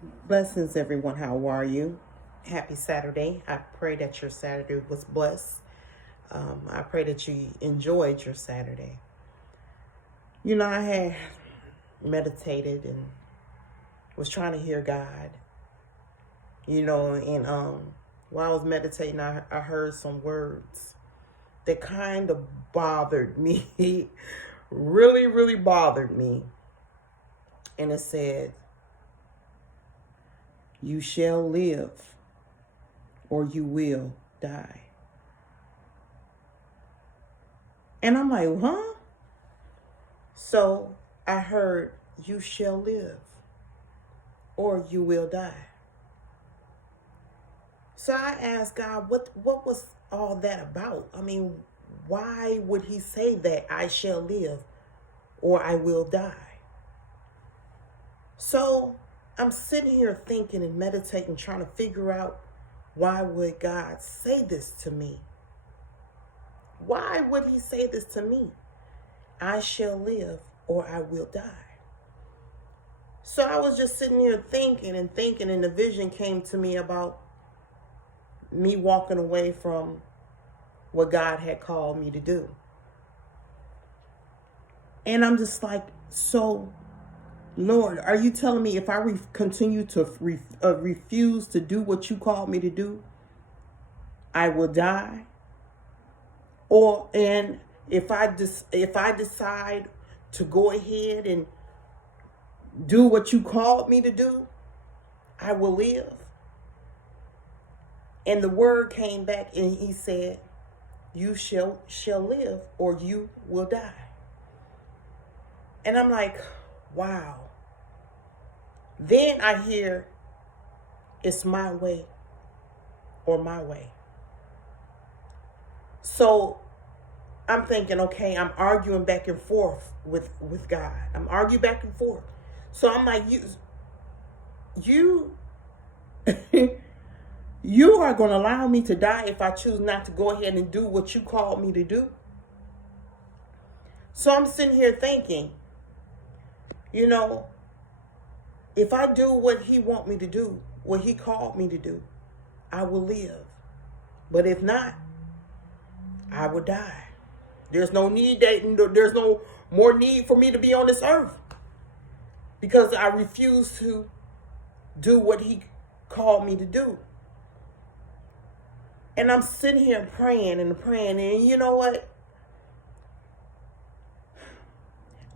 Blessings, everyone. How are you? Happy Saturday. I pray that your Saturday was blessed. I pray that you enjoyed your Saturday. I had meditated and was trying to hear God, and while I was meditating, I heard some words that kind of bothered me, really, really bothered me. And it said, "You shall live or you will die." And I'm like, huh? So I heard, "You shall live or you will die." So I asked God, what was all that about? I mean, why would he say that I shall live or I will die? So I'm sitting here thinking and meditating, trying to figure out, why would God say this to me? Why would he say this to me? I shall live or I will die. So I was just sitting here thinking, and the vision came to me about me walking away from what God had called me to do. And I'm just like, so, Lord, are you telling me if I continue to refuse to do what you called me to do, I will die? And if I decide to go ahead and do what you called me to do, I will live? And the word came back and he said, "You shall live or you will die." And I'm like, wow. Then I hear, "It's my way or my way." So I'm thinking, okay, I'm arguing back and forth with God. I'm arguing back and forth. So I'm like, you you are going to allow me to die if I choose not to go ahead and do what you called me to do? So I'm sitting here thinking, you know, if I do what he want me to do, what he called me to do, I will live. But if not, I will die. There's no more need for me to be on this earth, because I refuse to do what he called me to do. And I'm sitting here praying, and you know what?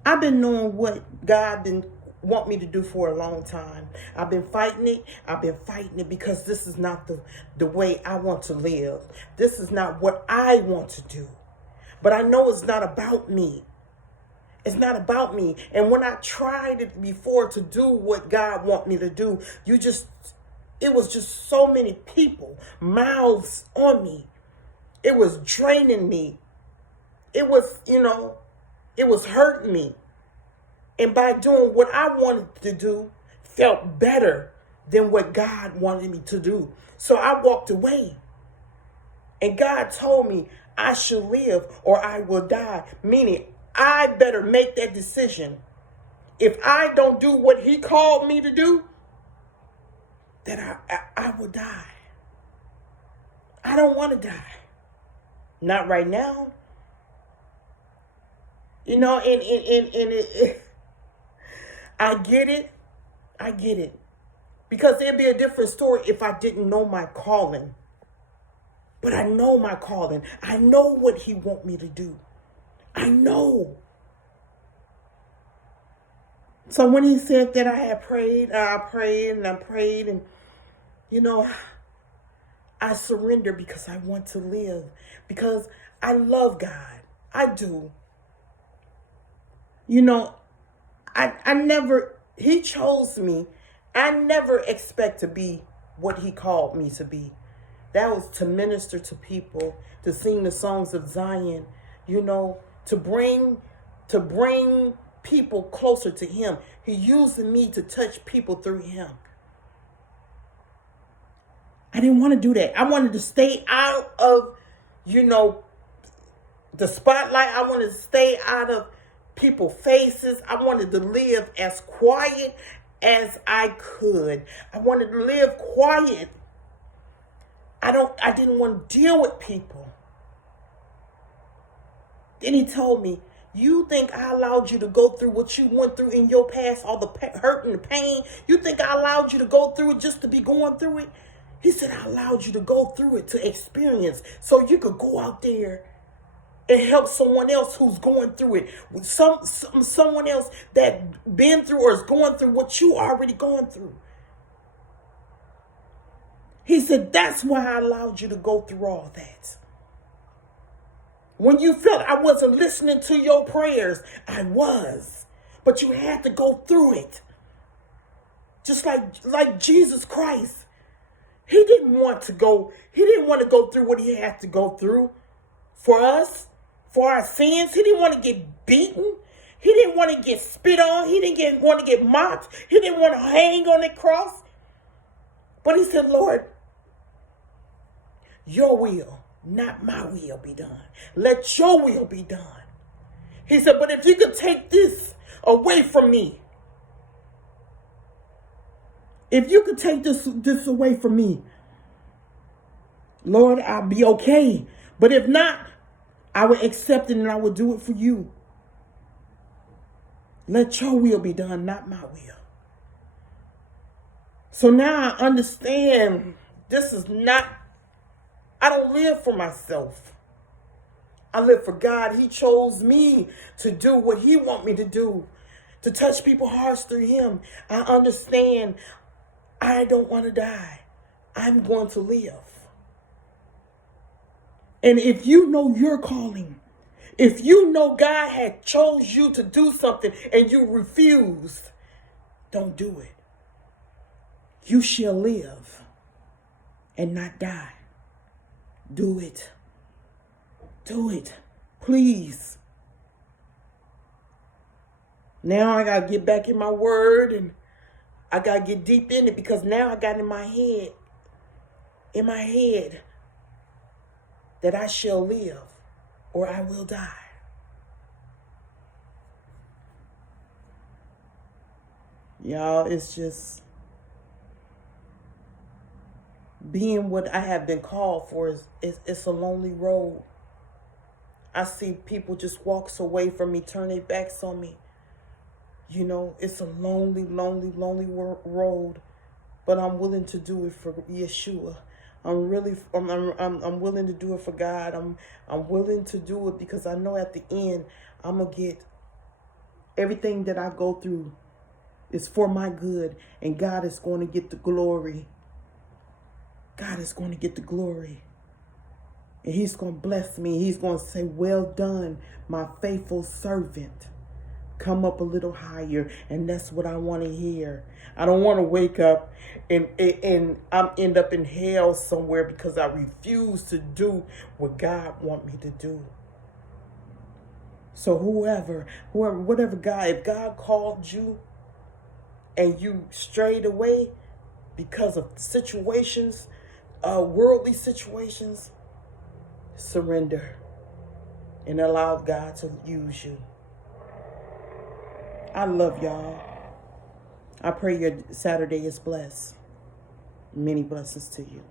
I've been knowing what God been want me to do for a long time. I've been fighting it. I've been fighting it because this is not the way I want to live. This is not what I want to do. But I know it's not about me. It's not about me. And when I tried it before to do what God want me to do, it was just so many people, mouths on me. It was draining me. It was, it was hurting me. And by doing what I wanted to do, felt better than what God wanted me to do. So I walked away. And God told me I should live or I will die, meaning I better make that decision. If I don't do what he called me to do, then I will die. I don't want to die. Not right now. And I get it. I get it. Because it'd be a different story if I didn't know my calling. But I know my calling. I know what he want me to do. I know. So when he said that I had prayed, I prayed and I prayed, and I surrender because I want to live, because I love God. I do. He chose me. I never expect to be what he called me to be. That was to minister to people, to sing the songs of Zion, to bring people closer to him. He used me to touch people through him. I didn't want to do that. I wanted to stay out of, the spotlight. I wanted to stay out of people's faces. I wanted to live as quiet as I could. I wanted to live quiet. I didn't want to deal with people. Then he told me, you think I allowed you to go through what you went through in your past, all the hurt and the pain? You think I allowed you to go through it just to be going through it? He said, I allowed you to go through it to experience so you could go out there and help someone else who's going through it. Someone else that been through or is going through what you already going through. He said, that's why I allowed you to go through all that. When you felt I wasn't listening to your prayers, I was. But you had to go through it. Just like Jesus Christ. He didn't want to go through what he had to go through for us, for our sins. He didn't want to get beaten. He didn't want to get spit on. He didn't want to get mocked. He didn't want to hang on the cross. But he said, Lord, your will, not my will, be done. Let your will be done. He said, but if you could take this away from me, if you could take this away from me, Lord, I'll be okay. But if not, I will accept it and I will do it for you. Let your will be done, not my will. So now I understand this is not, I don't live for myself. I live for God. He chose me to do what he wants me to do, to touch people's hearts through him. I understand I don't want to die. I'm going to live. And if you know your calling, if you know God had chose you to do something and you refused, don't do it. You shall live and not die. Do it. Do it. Please. Now I got to get back in my word and I got to get deep in it, because now I got in my head that I shall live or I will die. Y'all, it's just being what I have been called for it's a lonely road. I see people just walks away from me, turn their backs on me. You know, it's a lonely, lonely, lonely road, but I'm willing to do it for Yeshua. I'm willing to do it for God. I'm willing to do it because I know at the end I'm gonna get everything that I go through is for my good, and God is going to get the glory. God is going to get the glory. And he's going to bless me. He's going to say, well done, my faithful servant. Come up a little higher. And that's what I want to hear. I don't want to wake up and I'm end up in hell somewhere because I refuse to do what God wants me to do. So whatever God, if God called you and you strayed away because of situations, worldly situations, surrender and allow God to use you. I love y'all. I pray your Saturday is blessed. Many blessings to you.